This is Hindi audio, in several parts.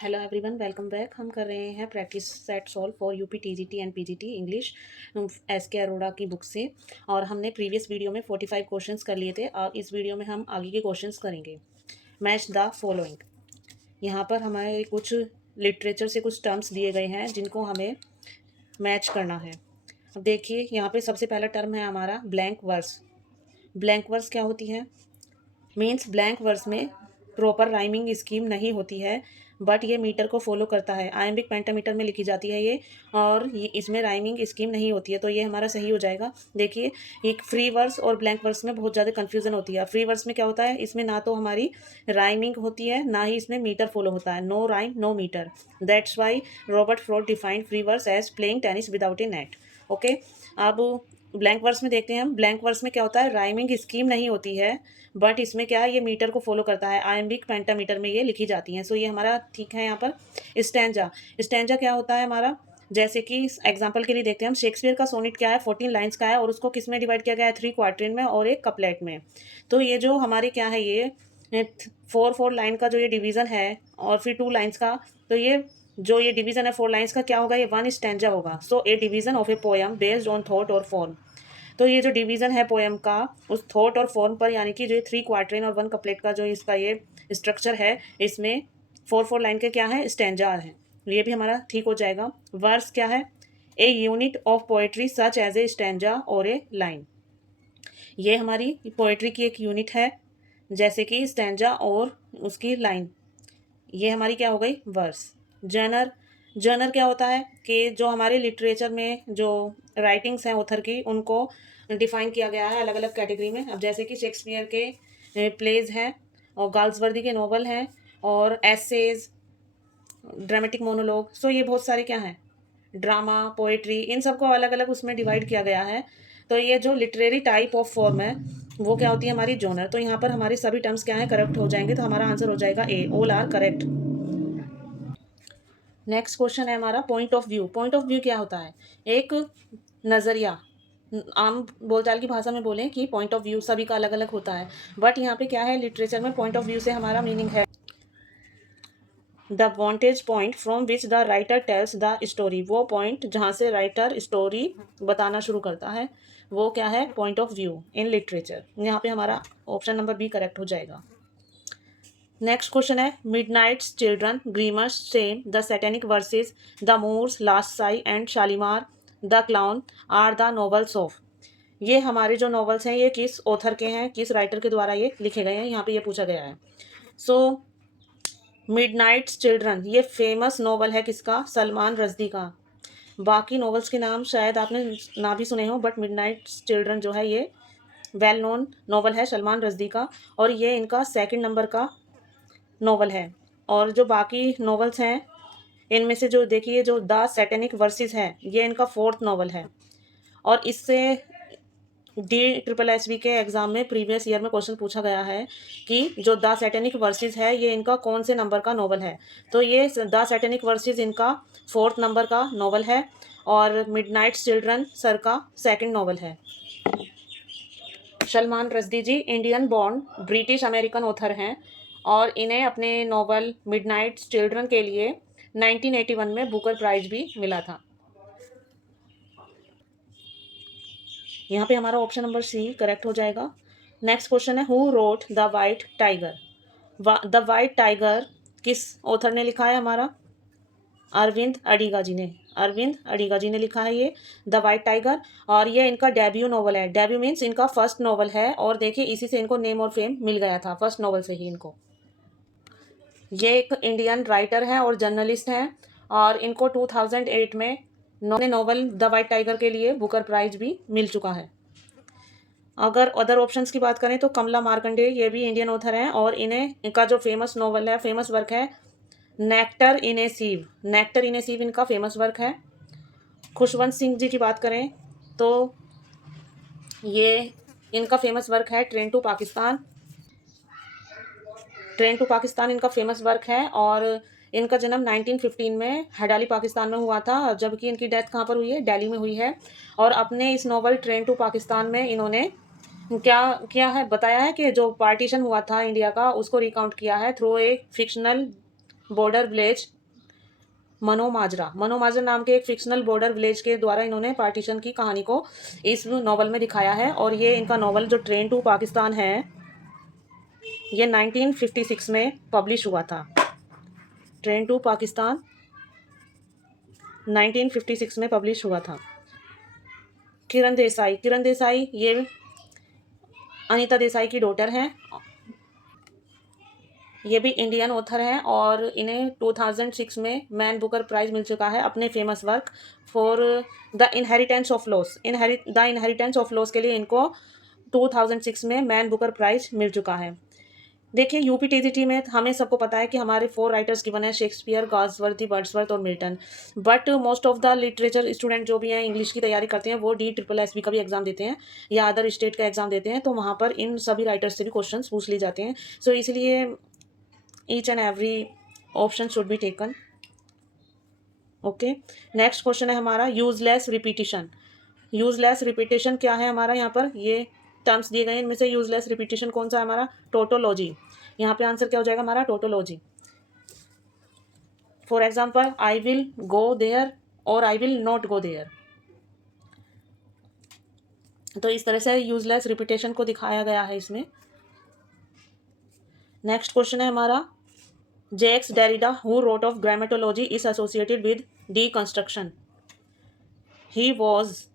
Hello everyone, welcome back. हम कर रहे हैं practice set solve for UP TGT and PGT English S के अरोड़ा की बुक से। और हमने प्रीवियस वीडियो में 45 क्वेश्चंस कर लिए थे और इस वीडियो में हम आगे के क्वेश्चंस करेंगे। Match the following. यहाँ पर हमारे कुछ लिटरेचर से कुछ टर्म्स दिए गए हैं जिनको हमें मैच करना है। अब देखिए, यहाँ पे सबसे पहला टर्म है हमारा ब्लैंक वर्स। ब्लैंक वर्स क्या होती है? मीन्स ब्लैंक वर्स में प्रॉपर राइमिंग स्कीम नहीं होती है, बट ये मीटर को फॉलो करता है। आयम्बिक पेंटामीटर में लिखी जाती है ये, और ये इसमें राइमिंग स्कीम नहीं होती है, तो ये हमारा सही हो जाएगा। देखिए, एक फ्री वर्स और ब्लैंक वर्स में बहुत ज़्यादा कन्फ्यूजन होती है। फ्री वर्स में क्या होता है, इसमें ना तो हमारी राइमिंग होती है, ना ही इसमें मीटर फॉलो होता है। No rhyme no metre. That's why Robert Frost defined free verse as playing tennis without a net. Okay, अब ब्लैंक वर्स में देखते हैं हम। ब्लैंक वर्स में क्या होता है, राइमिंग स्कीम नहीं होती है, बट इसमें क्या है, ये मीटर को फॉलो करता है। आयम्बिक पेंटामीटर में ये लिखी जाती हैं। सो ये हमारा ठीक है। यहाँ पर स्टैंजा। स्टैंजा क्या होता है हमारा, जैसे कि एग्जांपल के लिए देखते हैं हम। शेक्सपियर का सोनेट क्या है, 14 लाइन्स का है, और उसको किस में डिवाइड किया गया है, 3 क्वार्टिन में और एक कपलेट में। तो ये जो हमारे क्या है, ये 4 लाइन का जो ये डिवीज़न है, और फिर 2 लाइन्स का, तो ये जो ये डिवीज़न है 4 लाइन्स का क्या होगा, ये 1 स्टैंजा होगा। So a division of a poem based on thought और फॉर्म। तो ये जो डिवीज़न है पोएम का उस थॉट और फॉर्म पर, यानी कि जो ये 3 क्वार्टरन और 1 कपलेट का जो इसका ये स्ट्रक्चर है, इसमें 4 लाइन के क्या है, स्टैंजा है। ये भी हमारा ठीक हो जाएगा। वर्स क्या है, a unit of poetry such as a stanza और ए लाइन। ये हमारी पोएट्री की एक यूनिट है, जैसे कि स्टैंजा और उसकी लाइन। ये हमारी क्या हो गई, वर्स। जर्नर। जर्नर क्या होता है कि जो हमारे लिटरेचर में जो राइटिंग्स हैं ऑथर की, उनको डिफाइन किया गया है अलग अलग कैटेगरी में। अब जैसे कि शेक्सपियर के प्लेज हैं, और गाल्सवर्दी के नॉवल हैं, और एसेज, ड्रामेटिक मोनोलॉग। सो ये बहुत सारे क्या हैं, ड्रामा, पोएट्री, इन सबको अलग अलग उसमें डिवाइड किया गया है। तो ये जो लिटरेरी टाइप ऑफ फॉर्म है, वो क्या होती है, हमारी जॉनर। तो यहाँ पर हमारे सभी टर्म्स क्या हैं, करेक्ट हो जाएंगे। तो हमारा आंसर हो जाएगा A, all are correct. Next question है हमारा point of view. Point of view क्या होता है, एक नज़रिया। आम बोलचाल की भाषा में बोलें कि पॉइंट ऑफ व्यू सभी का अलग अलग होता है, बट यहाँ पे क्या है, लिटरेचर में पॉइंट ऑफ व्यू से हमारा मीनिंग है the Wantage point from which the writer tells the story. वो पॉइंट जहाँ से राइटर स्टोरी बताना शुरू करता है, वो क्या है, point of view in literature. यहाँ पे हमारा ऑप्शन नंबर बी करेक्ट हो जाएगा। नेक्स्ट क्वेश्चन है midnight's children, Grimus, shame, the Satanic verses, the Moor's, last sigh and Shalimar, the clown are the novels of. ये हमारे जो नॉवेल्स हैं, ये किस ऑथर के हैं, किस राइटर के द्वारा ये लिखे गए हैं, यहाँ पे ये पूछा गया है। सो मिडनाइट्स चिल्ड्रन ये फेमस नॉवल है किसका, सलमान रश्दी का। बाकी नॉवेल्स के नाम शायद आपने ना भी सुने हो, बट मिडनाइट्स चिल्ड्रन जो है ये वेल नोन नॉवल है सलमान रश्दी का, और ये इनका 2nd नंबर का नॉवल है। और जो बाकी नॉवेल्स हैं, इनमें से जो देखिए, जो द सैटेनिक वर्सेस है, ये इनका 4th नॉवल है। और इससे DSSB के एग्ज़ाम में प्रीवियस ईयर में क्वेश्चन पूछा गया है कि जो द सैटेनिक वर्सेस है, ये इनका कौन से नंबर का नॉवल है। तो ये द सैटेनिक वर्सेस इनका 4th नंबर का नॉवल है, और मिडनाइट्स चिल्ड्रन सर का 2nd नॉवल है। Salman Rushdie ji Indian born British American author हैं, और इन्हें अपने नॉवल मिडनाइट्स चिल्ड्रन के लिए 1981 में बुकर प्राइज भी मिला था। यहाँ पे हमारा ऑप्शन नंबर सी करेक्ट हो जाएगा। नेक्स्ट क्वेश्चन है who wrote the white tiger. The white tiger किस ऑथर ने लिखा है, हमारा अरविंद अडिगा जी ने। अरविंद अडिगा जी ने लिखा है ये द वाइट टाइगर, और ये इनका डेब्यू नॉवल है। डेब्यू मीन्स इनका फर्स्ट नॉवल है, और देखिए इसी से इनको नेम और फेम मिल गया था, फर्स्ट नॉवल से ही इनको। ये एक इंडियन राइटर हैं और जर्नलिस्ट हैं, और इनको 2008 में नॉवल द वाइट टाइगर के लिए बुकर प्राइज भी मिल चुका है। अगर अदर ऑप्शंस की बात करें तो कमला मार्कंडेय, ये भी इंडियन ऑथर हैं, और इन्हें इनका जो फेमस नॉवल है, फेमस वर्क है नेक्टर इन ए सीव। नेक्टर इन ए सीव इनका फेमस वर्क है। खुशवंत सिंह जी की बात करें तो ये इनका फेमस वर्क है Train to Pakistan. Train to Pakistan इनका फेमस वर्क है, और इनका जन्म 1915 में हडाली पाकिस्तान में हुआ था, जबकि इनकी डेथ कहाँ पर हुई है, दिल्ली में हुई है। और अपने इस नॉवल ट्रेन टू पाकिस्तान में इन्होंने क्या किया है, बताया है कि जो पार्टीशन हुआ था इंडिया का, उसको रिकाउंट किया है through a fictional border village Manomajra नाम के एक फिक्शनल बॉर्डर विलेज के द्वारा इन्होंने पार्टीशन की कहानी को इस नॉवल में दिखाया है। और ये इनका नॉवल जो ट्रेन टू पाकिस्तान है ये 1956 में पब्लिश हुआ था। ट्रेन टू पाकिस्तान 1956 में पब्लिश हुआ था। किरण देसाई ये अनीता देसाई की डॉटर हैं। ये भी इंडियन ऑथर हैं और इन्हें 2006 में मैन बुकर प्राइज़ मिल चुका है अपने famous work for the inheritance of loss के लिए इनको 2006 में मैन बुकर प्राइज़ मिल चुका है। देखिए यूपीटीजीटी में हमें सबको पता है कि हमारे 4 राइटर्स गिवन है, शेक्सपियर, गार्सवर्दी, वर्ड्सवर्थ और Milton. But most of the literature student जो भी हैं इंग्लिश की तैयारी करते हैं वो DSSB का भी एग्जाम देते हैं या अदर स्टेट का एग्जाम देते हैं, तो वहाँ पर इन सभी राइटर्स से भी क्वेश्चंस पूछ लिए जाते हैं। सो इसलिए each and every option should be taken. Okay, next question है हमारा यूजलेस रिपीटिशन क्या है हमारा। यहाँ पर ये टर्म्स दिए गए हैं, इनमें से यूजलेस रिपीटिशन कौन सा है हमारा, टोटोलॉजी। यहाँ पे आंसर क्या हो जाएगा हमारा, tautology. For example I will go there और I will not go there. तो इस तरह से यूजलेस रिपीटेशन को दिखाया गया है इसमें। नेक्स्ट क्वेश्चन है हमारा Jacques Derrida who wrote of Grammatology is associated with deconstruction. He was,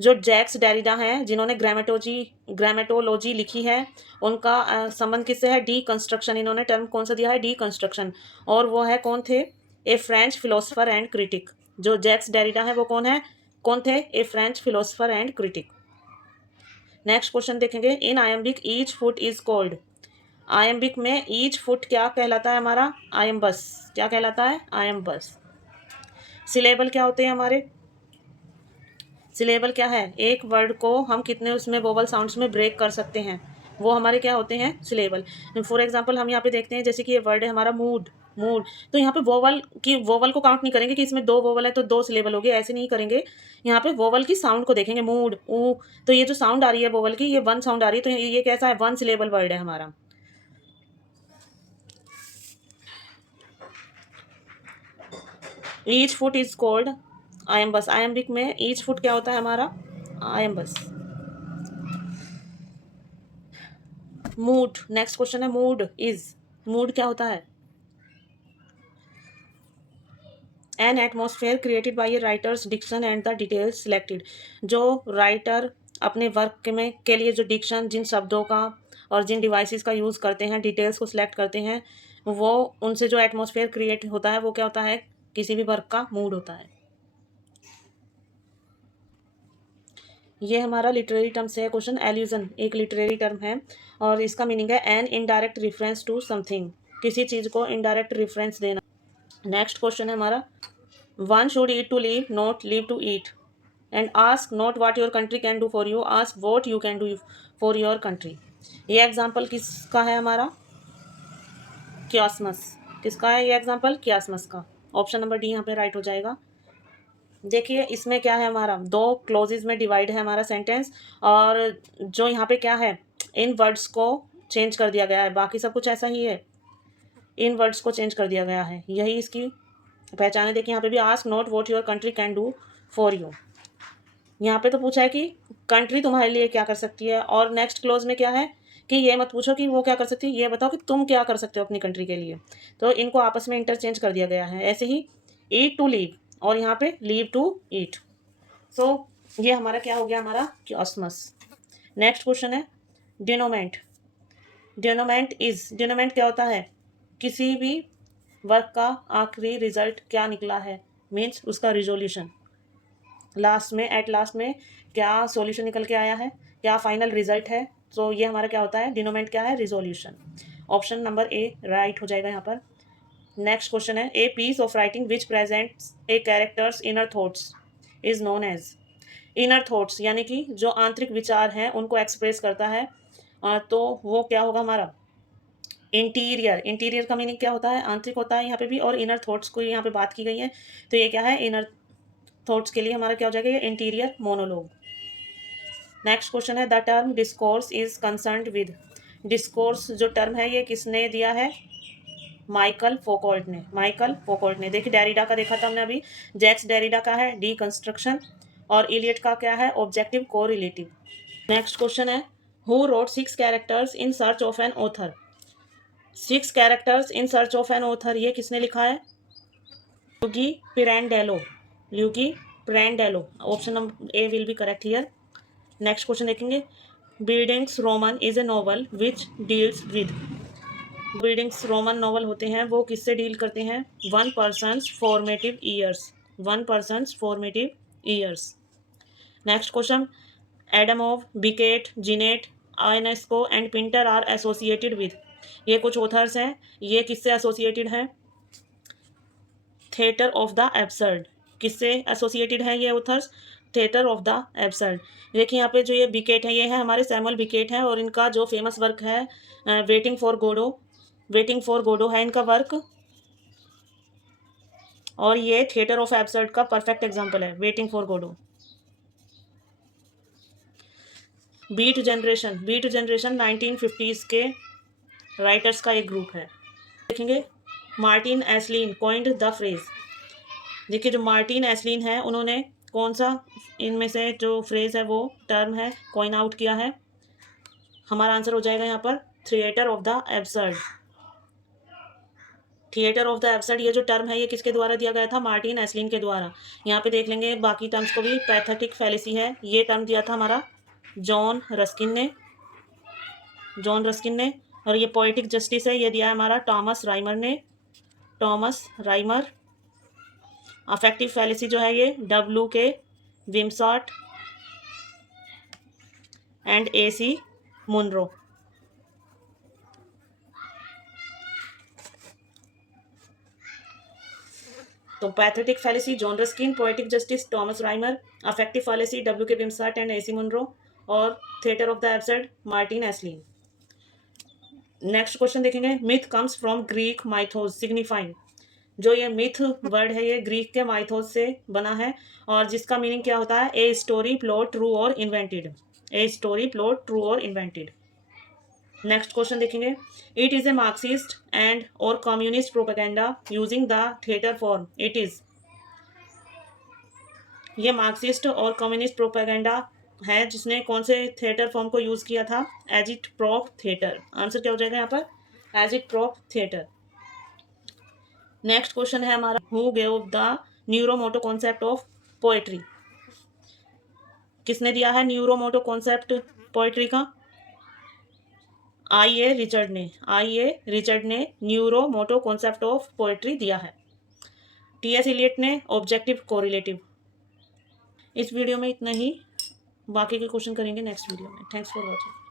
जो जैक्स डेरिडा हैं जिन्होंने ग्रामेटोलॉजी लिखी है उनका संबंध किससे है, डीकंस्ट्रक्शन। इन्होंने टर्म कौन सा दिया है, डीकंस्ट्रक्शन। और वो है कौन थे, a French philosopher and critic. जो जैक्स डेरिडा है वो कौन थे, a French philosopher and critic. Next question देखेंगे, in iambic each foot is called. Iambic में ईच फुट क्या कहलाता है हमारा, आयम्बस। क्या कहलाता है, आयम्बस। सिलेबल क्या होते हैं हमारे, सिलेबल क्या है, एक वर्ड को हम कितने उसमें वोवल साउंड्स में ब्रेक कर सकते हैं, वो हमारे क्या होते हैं, सिलेबल। फॉर एग्जांपल हम यहाँ पे देखते हैं जैसे कि ये वर्ड है हमारा मूड, तो यहाँ पे वोवल को काउंट नहीं करेंगे कि इसमें 2 वोवल है तो 2 सिलेबल हो गए, ऐसे नहीं करेंगे। यहाँ पे वोवल की साउंड को देखेंगे, मूड, ऊ, तो ये जो साउंड आ रही है वोवल की, ये 1 साउंड आ रही है, तो ये कैसा है, 1 सिलेबल वर्ड है हमारा। Each foot is called iambus. Iambic में ईच फुट क्या होता है हमारा, आयम्बस। मूड, नेक्स्ट क्वेश्चन है मूड क्या होता है, an atmosphere created by a writer's diction and the details selected. जो राइटर अपने वर्क में के लिए जो डिक्शन, जिन शब्दों का और जिन डिवाइसेस का यूज़ करते हैं, डिटेल्स को सिलेक्ट करते हैं, वो उनसे जो एटमॉस्फेयर क्रिएट होता है वो क्या होता है, किसी भी वर्क का मूड होता है। ये हमारा लिटरेरी टर्म से है क्वेश्चन। एल्यूजन एक लिटरेरी टर्म है और इसका मीनिंग है an indirect reference to something, किसी चीज़ को इनडायरेक्ट रेफरेंस देना। नेक्स्ट क्वेश्चन है हमारा, one should eat to live, not live to eat. And ask not what your country can do for you, ask what you can do for your country. ये एग्जाम्पल किसका है हमारा, क्यासमस। किसका है ये एग्जाम्पल, क्यासमस का। ऑप्शन नंबर डी यहाँ पे राइट हो जाएगा। देखिए इसमें क्या है हमारा, 2 क्लोजेज में डिवाइड है हमारा सेंटेंस, और जो यहाँ पे क्या है, इन वर्ड्स को चेंज कर दिया गया है, बाकी सब कुछ ऐसा ही है, इन वर्ड्स को चेंज कर दिया गया है, यही इसकी पहचान है। देखिए यहाँ पे भी ask not what your country can do for you. यहाँ पे तो पूछा है कि कंट्री तुम्हारे लिए क्या कर सकती है, और नेक्स्ट क्लोज में क्या है कि ये मत पूछो कि वो क्या कर सकती है, ये बताओ कि तुम क्या कर सकते हो अपनी कंट्री के लिए। तो इनको आपस में इंटरचेंज कर दिया गया है। ऐसे ही ईट टू लीव और यहाँ पे लीव टू ईट। सो ये हमारा क्या हो गया, हमारा क्यासमस। नेक्स्ट क्वेश्चन है डिनोमेंट। डिनोमेंट क्या होता है, किसी भी वर्क का आखिरी रिजल्ट क्या निकला है, मीन्स उसका रिजोल्यूशन, लास्ट में क्या सॉल्यूशन निकल के आया है, क्या फाइनल रिजल्ट है। तो ये हमारा क्या होता है, डिनोमेंट क्या है, resolution. Option number A right हो जाएगा यहाँ पर। नेक्स्ट क्वेश्चन है a piece of writing which presents a character's inner thoughts is known as. Inner thoughts यानी कि जो आंतरिक विचार हैं उनको एक्सप्रेस करता है, तो वो क्या होगा हमारा, इंटीरियर का मीनिंग क्या होता है, आंतरिक होता है यहाँ पे भी, और इनर थॉट्स को यहाँ पे बात की गई है, तो ये क्या है, इनर थॉट्स के लिए हमारा क्या हो जाएगा, ये इंटीरियर मोनोलॉग। नेक्स्ट क्वेश्चन है the term discourse is concerned with. Discourse जो टर्म है ये किसने दिया है, माइकल फोकोल्ट ने। देखिए डेरिडा का देखा था हमने अभी, जैक्स डेरिडा का है डीकंस्ट्रक्शन, और इलियट का क्या है, ऑब्जेक्टिव कोरिलेटिव। नेक्स्ट क्वेश्चन है, who wrote 6 characters in search of an author. 6 characters in search of an author, ये किसने लिखा है, Luigi Pirandello. Option number A will be correct here. Next question देखेंगे, bildungsroman is a novel which deals with. Bildungsroman novel होते हैं, वो किससे डील करते हैं, one person's formative years. Next question, Adamov, Beckett, Genet, Ionesco and Pinter are associated with. ये कुछ ऑथर्स हैं, ये किससे एसोसिएटेड हैं, थिएटर ऑफ द एब्सर्ड। किससे एसोसिएटेड है ये authors, theatre of the absurd. देखिए यहाँ पे जो ये बिकेट है, ये है हमारे सैमुअल बिकेट हैं, और इनका जो फेमस वर्क है वेटिंग फॉर गोडो है इनका वर्क, और ये थिएटर ऑफ एब्सर्ड का परफेक्ट एग्जाम्पल है, Waiting for Godot. Beat generation 1950s के राइटर्स का एक ग्रुप है। देखेंगे, Martin Esslin coined the phrase. देखिए जो मार्टिन एस्लिन है, उन्होंने कौन सा इनमें से जो फ्रेज है, वो टर्म है, कॉइन आउट किया है। हमारा आंसर हो जाएगा यहाँ पर थिएटर ऑफ द एब्सर्ड। ये जो टर्म है, ये किसके द्वारा दिया गया था, मार्टिन एस्लिन के द्वारा। यहाँ पे देख लेंगे बाकी टर्म्स को भी, पैथेटिक फैलेसी है, ये टर्म दिया था हमारा जॉन रस्किन ने, और ये पोएटिक जस्टिस है, ये दिया है हमारा टॉमस राइमर। अफेक्टिव फैलेसी जो है ये W.K. Wimsatt and A.C. Munro. तो pathetic fallacy John Ruskin, poetic justice Thomas Rymer, affective fallacy W.K. Wimsatt and A.C. Munro, और theatre of the absurd Martin Esslin. Next question देखेंगे, myth comes from Greek mythos signifying. जो ये मिथ वर्ड है, ये ग्रीक के माइथोस से बना है, और जिसका मीनिंग क्या होता है, ए स्टोरी प्लॉट ट्रू और इन्वेंटेड। नेक्स्ट क्वेश्चन देखेंगे, it is a Marxist and और communist propaganda using the theatre form. ये मार्क्सिस्ट और कम्युनिस्ट प्रोपेगेंडा है, जिसने कौन से थिएटर फॉर्म को यूज़ किया था, एजिटप्रॉप थिएटर। आंसर क्या हो जाएगा यहाँ पर, एजिटप्रॉप थिएटर। नेक्स्ट क्वेश्चन है हमारा, who gave the neuromotor concept of poetry. किसने दिया है न्यूरोमोटो कॉन्सेप्ट पोएट्री का, I.A. रिचर्ड ने न्यूरोमोटो कॉन्सेप्ट ऑफ पोएट्री दिया है। T.S. इलियट ने ऑब्जेक्टिव कोरिलेटिव। इस वीडियो में इतना ही, बाकी के क्वेश्चन करेंगे नेक्स्ट वीडियो में। Thanks for watching.